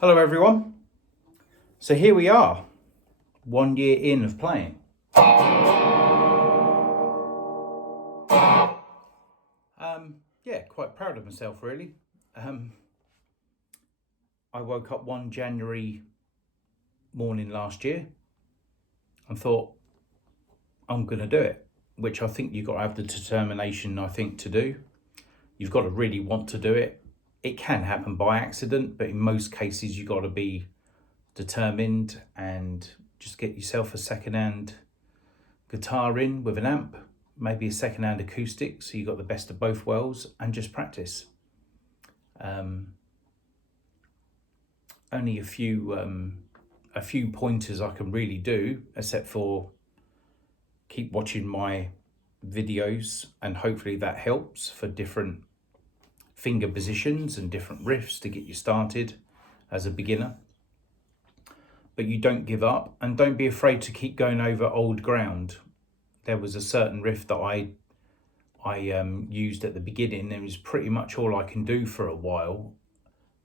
Hello everyone. So here we are, 1 year in of playing. Yeah, quite proud of myself really. I woke up one January morning last year and thought I'm going to do it, which I think you've got to have the determination to do. You've got to really want to do it. It can happen by accident, but in most cases you've got to be determined and just get yourself a second-hand guitar in with an amp, maybe a second-hand acoustic, so you got the best of both worlds, and just practice. Only a few pointers I can really do, except for keep watching my videos, and hopefully that helps for different finger positions and different riffs to get you started as a beginner. But you don't give up, and don't be afraid to keep going over old ground. There was a certain riff that I used at the beginning. It was pretty much all I can do for a while,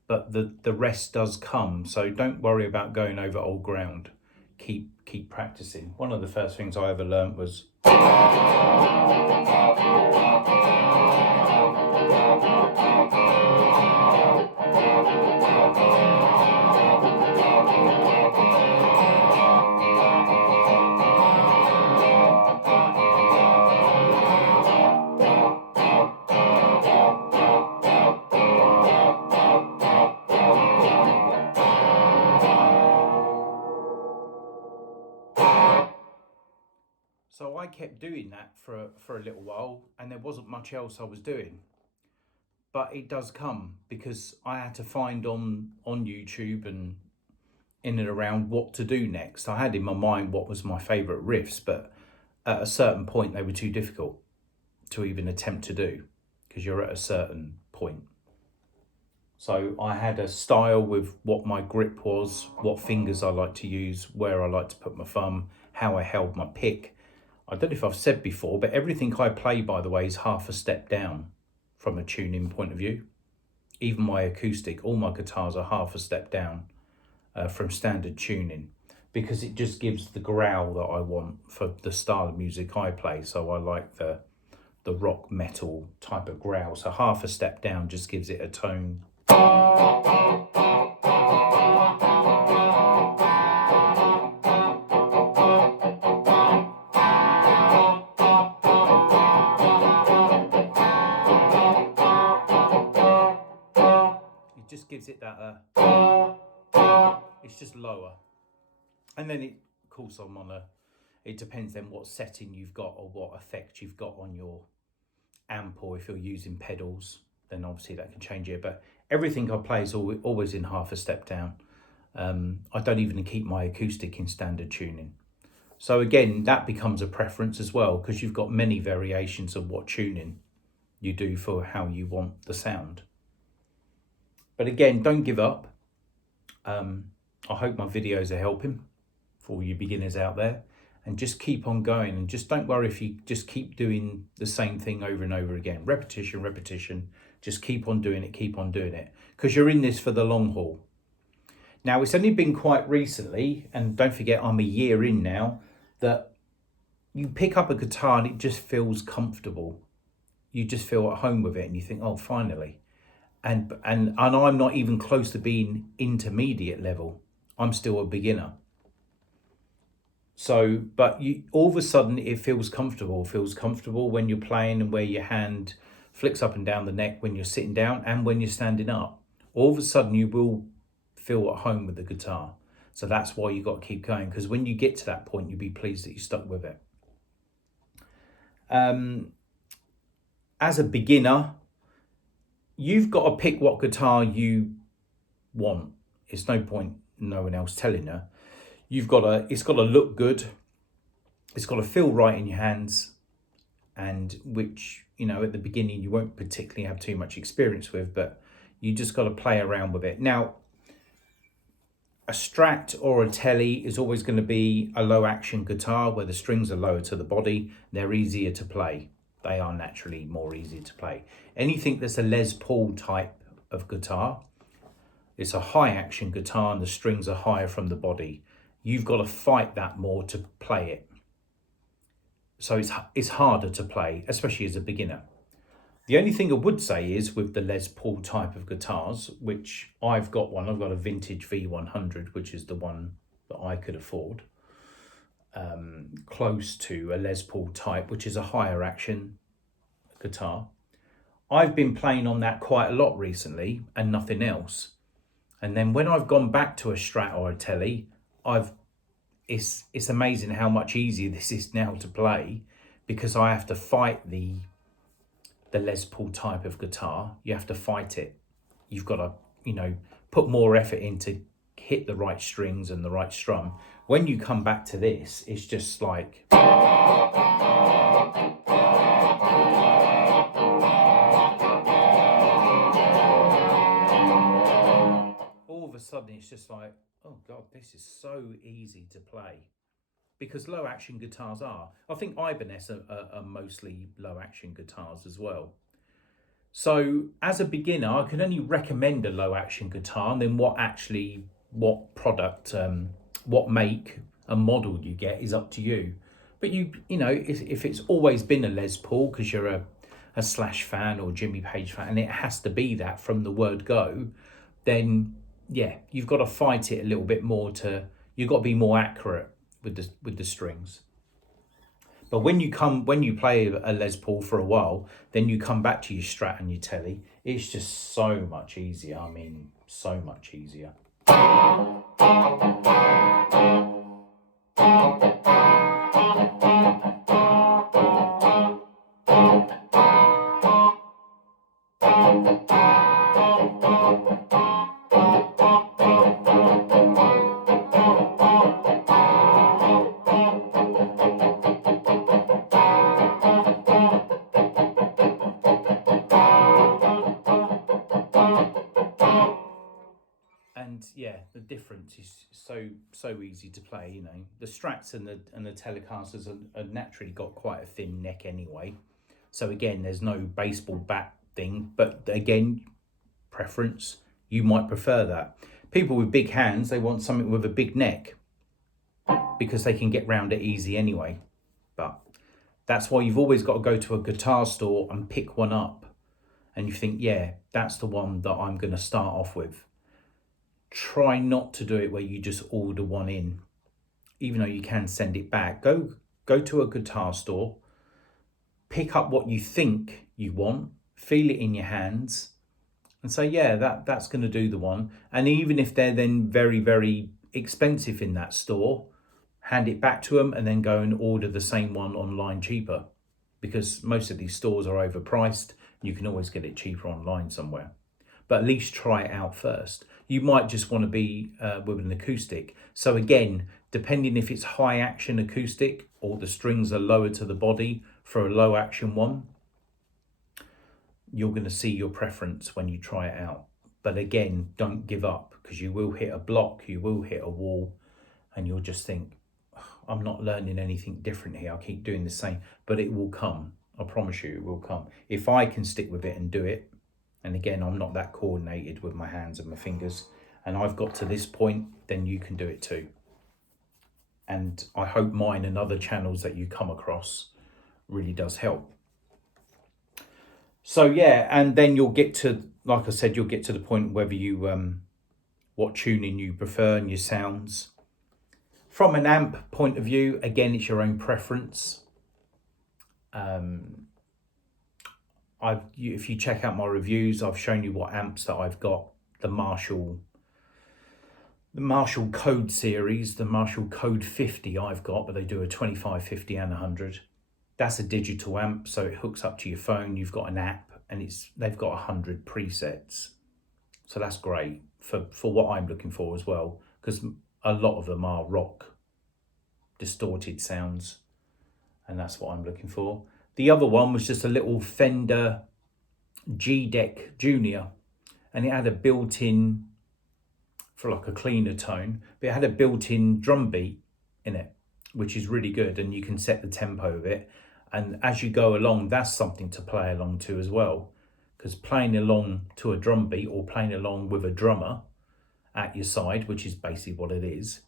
but the rest does come. So don't worry about going over old ground. Keep practicing. One of the first things I ever learnt was so I kept doing that for a little while, and there wasn't much else I was doing. But it does come because I had to find on YouTube and in and around what to do next. I had in my mind what was my favourite riffs, but at a certain point they were too difficult to even attempt to do because you're at a certain point. So I had a style with what my grip was, what fingers I like to use, where I like to put my thumb, how I held my pick. I don't know if I've said before, but everything I play, by the way, is half a step down from a tuning point of view. Even my acoustic, all my guitars are half a step down from standard tuning, because it just gives the growl that I want for the style of music I play. So I like the rock metal type of growl. So half a step down just gives it a tone. It just gives it that it's just lower. And then of course I'm on it depends then what setting you've got or what effect you've got on your amp, or if you're using pedals, then obviously that can change it. But everything I play is always in half a step down. I don't even keep my acoustic in standard tuning. So again, that becomes a preference as well, because you've got many variations of what tuning you do for how you want the sound. But again, don't give up. I hope my videos are helping for all you beginners out there, and just keep on going, and just don't worry if you just keep doing the same thing over and over again. Repetition, just keep on doing it, because you're in this for the long haul. Now, it's only been quite recently, and don't forget I'm a year in now, that you pick up a guitar and it just feels comfortable. You just feel at home with it and you think, oh, finally. And I'm not even close to being intermediate level. I'm still a beginner. So, but all of a sudden it feels comfortable. When you're playing, and where your hand flicks up and down the neck when you're sitting down and when you're standing up. All of a sudden you will feel at home with the guitar. So that's why you got to keep going, because when you get to that point, you'll be pleased that you stuck with it. As a beginner, you've got to pick what guitar you want. It's no point no one else telling you. It's got to look good. It's got to feel right in your hands, and which, at the beginning you won't particularly have too much experience with, but you just got to play around with it. Now, a Strat or a Tele is always going to be a low action guitar where the strings are lower to the body. They're easier to play. They are naturally more easy to play. Anything that's a Les Paul type of guitar It's a high action guitar and the strings are higher from the body. You've got to fight that more to play it. So it's harder to play, especially as a beginner. The only thing I would say is with the Les Paul type of guitars, which I've got a vintage V100, which is the one that I could afford, close to a Les Paul type, which is a higher action guitar. I've been playing on that quite a lot recently and nothing else. And then when I've gone back to a Strat or a Tele, it's amazing how much easier this is now to play, because I have to fight the Les Paul type of guitar. You have to fight it. You've got to, put more effort in to hit the right strings and the right strum. When you come back to this, it's just like... all of a sudden, it's just like, oh God, this is so easy to play. Because low action guitars are. I think Ibanez are mostly low action guitars as well. So as a beginner, I can only recommend a low action guitar, and then what product, what make and model you get is up to you. But if it's always been a Les Paul because you're a Slash fan or Jimmy Page fan, and it has to be that from the word go, then yeah, you've got to fight it a little bit more you've got to be more accurate with the strings. But when you play a Les Paul for a while, then you come back to your Strat and your Tele, it's just so much easier. I mean, so much easier. And yeah, the difference is so easy to play. The Strats and the Telecasters are naturally got quite a thin neck anyway. So again, there's no baseball bat thing, but again, preference. You might prefer that. People with big hands, they want something with a big neck because they can get round it easy anyway. But that's why you've always got to go to a guitar store and pick one up. And you think, yeah, that's the one that I'm going to start off with. Try not to do it where you just order one in, even though you can send it back. Go to a guitar store, pick up what you think you want, feel it in your hands, and say, yeah, that's going to do the one. And even if they're then very, very expensive in that store, hand it back to them and then go and order the same one online cheaper, because most of these stores are overpriced. You can always get it cheaper online somewhere. But at least try it out first. You might just want to be with an acoustic. So again, depending if it's high action acoustic or the strings are lower to the body for a low action one, you're going to see your preference when you try it out. But again, don't give up, because you will hit a block, you will hit a wall, and you'll just think, I'm not learning anything different here. I'll keep doing the same. But it will come. I promise you it will come. If I can stick with it and do it, and again, I'm not that coordinated with my hands and my fingers, and I've got to this point, then you can do it too. And I hope mine and other channels that you come across really does help. So yeah, and then you'll get to, like I said, you'll get to the point whether you, what tuning you prefer and your sounds. From an amp point of view, again, it's your own preference. If you check out my reviews, I've shown you what amps that I've got. The Marshall Code series, the Marshall Code 50 I've got, but they do a 25, 50 and 100. That's a digital amp, so it hooks up to your phone. You've got an app, and they've got 100 presets. So that's great for what I'm looking for as well, because a lot of them are rock, distorted sounds, and that's what I'm looking for. The other one was just a little Fender G-Deck Junior, and it had a built-in, for like a cleaner tone, but it had a built-in drum beat in it, which is really good, and you can set the tempo of it. And as you go along, that's something to play along to as well, because playing along to a drum beat or playing along with a drummer at your side, which is basically what it is,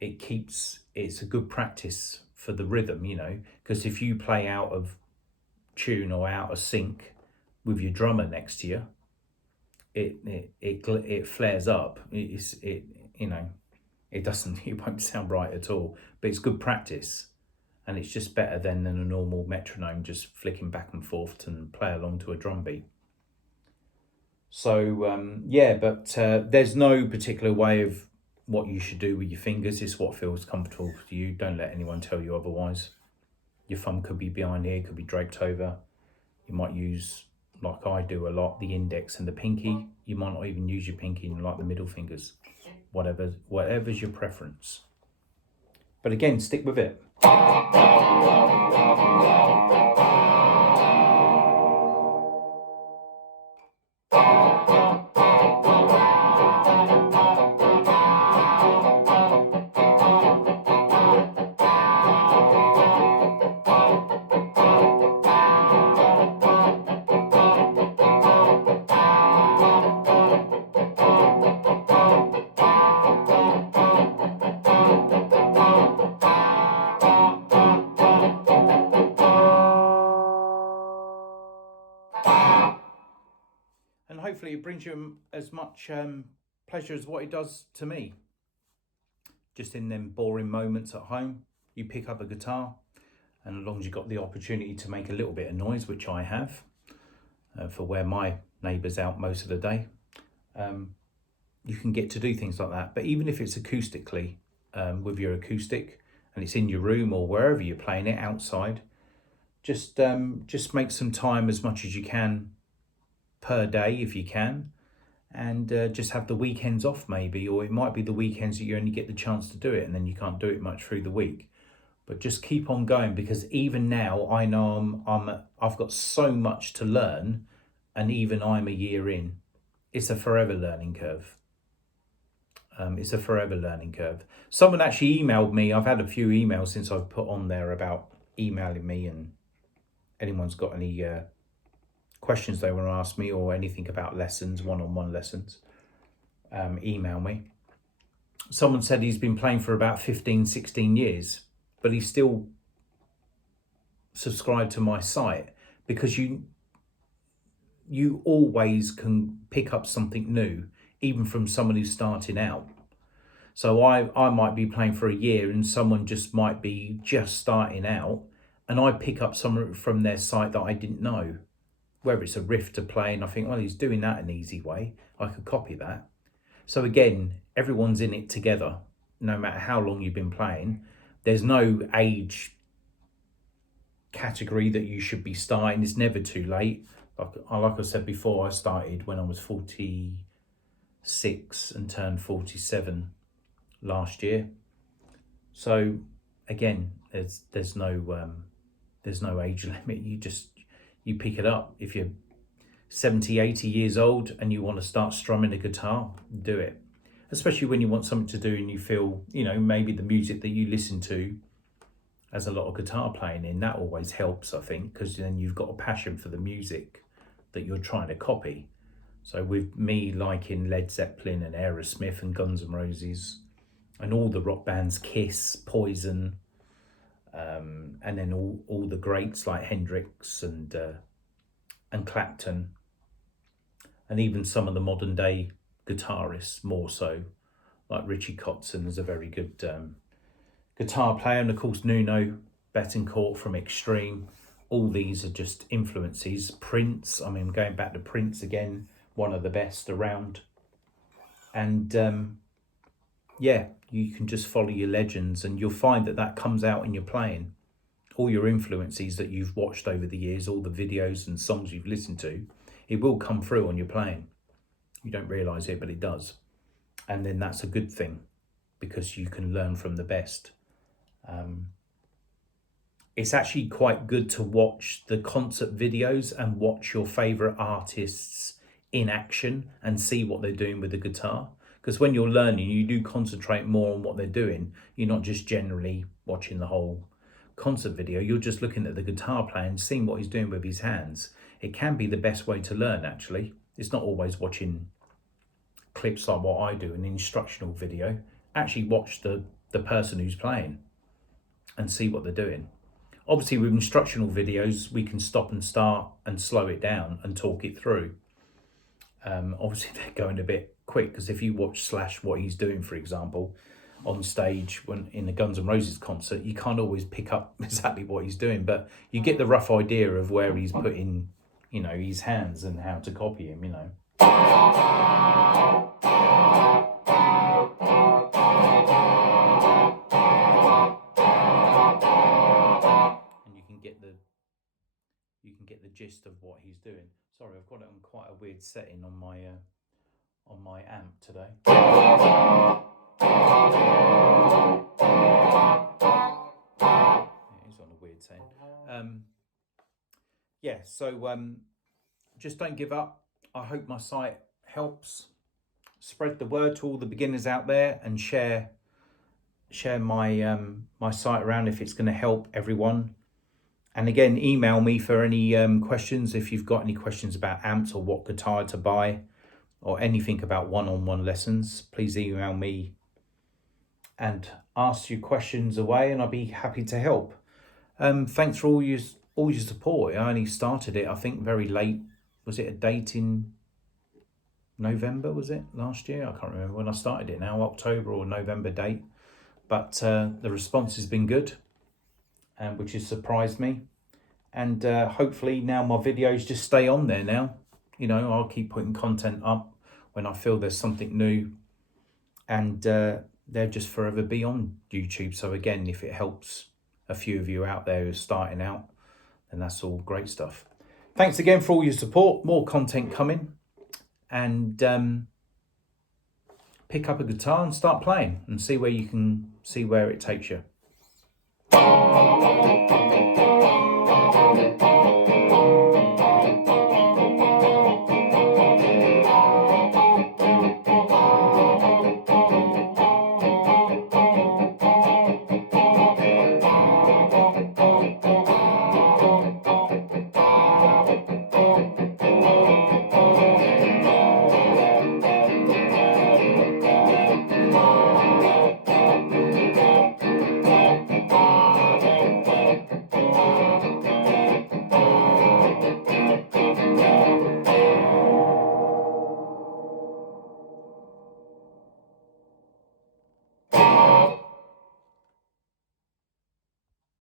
it's a good practice for the rhythm, you know, because if you play out of tune or out of sync with your drummer next to you, it flares up. It you know, it doesn't, it won't sound right at all, but it's good practice. And it's just better than a normal metronome just flicking back and forth and play along to a drum beat. So yeah, but there's no particular way of what you should do with your fingers. It's what feels comfortable for you. Don't let anyone tell you otherwise. Your thumb could be behind here, could be draped over. You might use, like I do a lot, the index and the pinky. You might not even use your pinky and like the middle fingers. Whatever's your preference. But again, stick with it. And hopefully it brings you as much pleasure as what it does to me. Just in them boring moments at home, you pick up a guitar, and as long as you've got the opportunity to make a little bit of noise, which I have, for where my neighbour's out most of the day, you can get to do things like that. But even if it's acoustically, with your acoustic, and it's in your room or wherever you're playing it outside, just make some time as much as you can per day if you can, and just have the weekends off maybe, or it might be the weekends that you only get the chance to do it and then you can't do it much through the week. But just keep on going, because even now I know I've got so much to learn, and even I'm a year in. It's a forever learning curve. It's a forever learning curve. Someone actually emailed me. I've had a few emails since I've put on there about emailing me, and anyone's got any questions they want to ask me or anything about lessons, one-on-one lessons, email me. Someone said he's been playing for about 15, 16 years, but he's still subscribed to my site, because you always can pick up something new, even from someone who's starting out. So I might be playing for a year and someone just might be just starting out, and I pick up something from their site that I didn't know, whether it's a riff to play, and I think, well, he's doing that an easy way, I could copy that. So again, everyone's in it together, no matter how long you've been playing. There's no age category that you should be starting. It's never too late. Like I said before, I started when I was 46 and turned 47 last year. So again, there's no age limit. You pick it up. If you're 70, 80 years old and you want to start strumming a guitar, do it. Especially when you want something to do and you feel, you know, maybe the music that you listen to has a lot of guitar playing in. That always helps, I think, because then you've got a passion for the music that you're trying to copy. So with me liking Led Zeppelin and Aerosmith and Guns N' Roses and all the rock bands, Kiss, Poison, and then all the greats like Hendrix and Clapton, and even some of the modern day guitarists more so, like Richie Kotzen is a very good guitar player, and of course Nuno Bettencourt from Extreme. All these are just influences. Prince, I mean, going back to Prince again, one of the best around. And yeah, you can just follow your legends, and you'll find that comes out in your playing. All your influences that you've watched over the years, all the videos and songs you've listened to, it will come through on your playing. You don't realise it, but it does. And then that's a good thing, because you can learn from the best. It's actually quite good to watch the concert videos and watch your favourite artists in action and see what they're doing with the guitar. Because when you're learning, you do concentrate more on what they're doing. You're not just generally watching the whole concert video. You're just looking at the guitar playing, seeing what he's doing with his hands. It can be the best way to learn, actually. It's not always watching clips like what I do, an instructional video, actually watch the person who's playing and see what they're doing. Obviously with instructional videos, we can stop and start and slow it down and talk it through. Obviously they're going a bit quick, because if you watch Slash, what he's doing, for example, on stage when in the Guns N' Roses concert, you can't always pick up exactly what he's doing, but you get the rough idea of where he's putting, you know, his hands and how to copy him, you know. And you can get the gist of what he's doing. Sorry, I've got it on quite a weird setting on my amp today. It is on a weird setting. Yeah, so just don't give up. I hope my site helps. Spread the word to all the beginners out there, and share my my site around if it's going to help everyone. And again, email me for any questions. If you've got any questions about amps or what guitar to buy, or anything about one-on-one lessons, please email me and ask your questions away, and I'll be happy to help. Thanks for all your support. I only started it, I think, very late. Was it a date in November, was it, last year? I can't remember when I started it now, October or November date. But the response has been good, which has surprised me. And hopefully now my videos just stay on there now. You know, I'll keep putting content up when I feel there's something new. And they'll just forever be on YouTube. So again, if it helps a few of you out there who are starting out, then that's all great stuff. Thanks again for all your support. More content coming. And pick up a guitar and start playing, and see where it takes you.